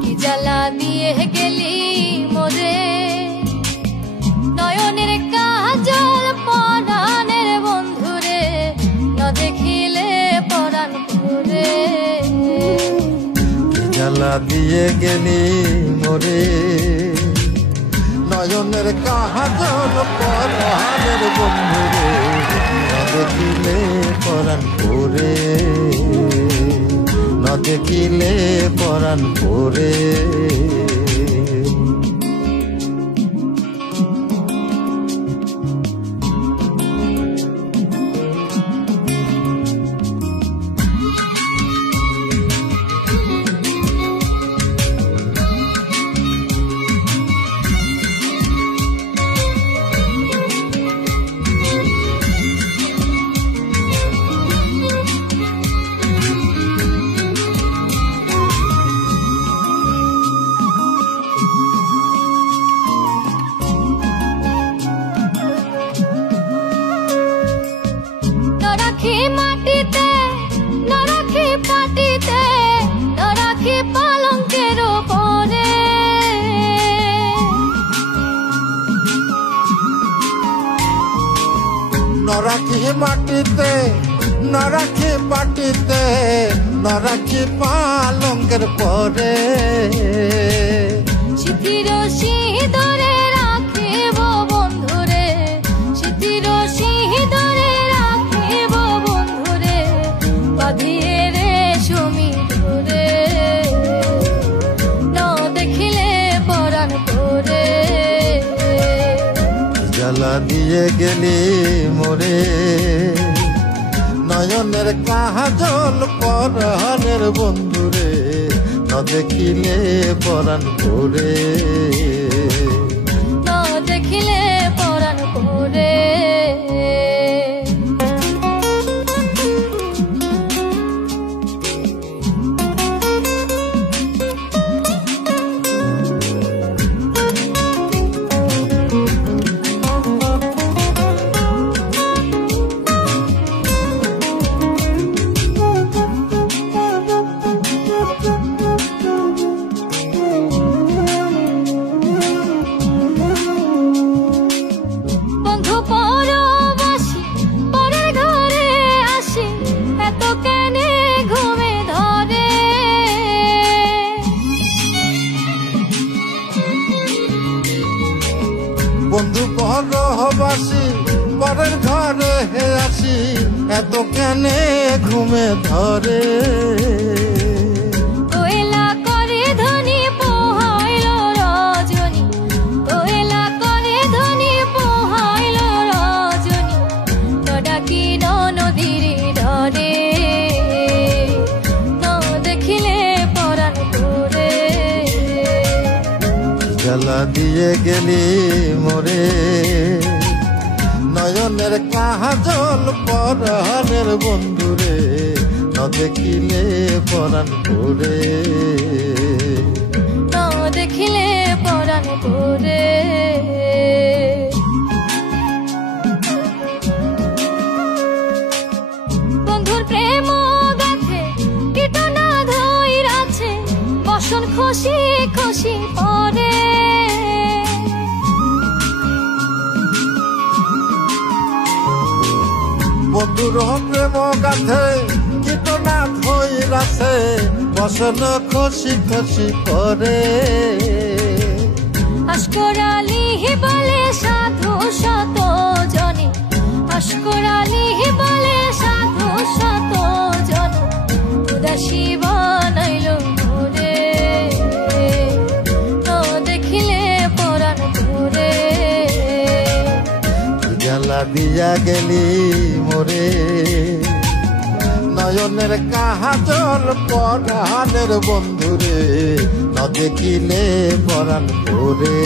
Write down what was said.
কি জ্বালা দিয়ে গেলি মোরে, নয়নের কাজল পরাণের বন্ধুরে, না দেখিলে পরাণ পুরে। কি জ্বালা দিয়ে গেলি মোরে, নয়নের কাজল পরাণের বন্ধুরে, না দেখিলে পরাণ পুরে, না দেখিলে পরাণ পুরে। মাটিতে না রাখি পাটিতে, না রাখি পালঙ্কের উপরে। না রাখি মাটিতে, না রাখি পাটিতে, না রাখি পালঙ্কের পরে। সিঁথির সিঁদুরে রাখিব বন্ধুরে, সিঁথির সিঁদুরে রাখিব বন্ধুরে, বাঁধিয়ে রেশমি ডোরে, না দেখিলে পরাণ পুরে। জ্বালা দিয়ে গেলি মোরে, নয়নের কাজল পরাণের বন্ধুরে, না দেখিলে পরাণ পুরে, না দেখিলে পরাণ পুরে। বন্ধু পরবাসী পরের ঘরে আসি, এত কেনে ঘুমে ধরে। কোয়েলা করে ধনী পোহাইল রজনী, কোয়েলা করে ধনী পোহাইল রজনী, তো ডাকি নদীর ধরে, না দেখিলে পরাণ পুরে। জ্বালা দিয়ে গেলি মোরে, নয়নের কাজল পরাণের বন্ধুরে, না দেখিলে পরাণ পুরে, না দেখিলে পরাণ পুরে। বন্ধুর প্রেম গাথে কীটনা ধইরাছে, বসন খুশি খুশি পরে। বন্ধুর প্রেম গাথে কীটনা ধইরাছে, বসন খুশি খুশি করে। আশকর আলী বলে সাধু শত জনে, আশকর আলী বলে সাধু শত জন, উদাসী বানাইল মোরে, না দেখিলে পরাণ পুরে। জ্বালা দিয়া গেলি মোরে, নয়নের কাজল পরাণের বন্ধুরে, না দেখিলে পরাণ পুরে।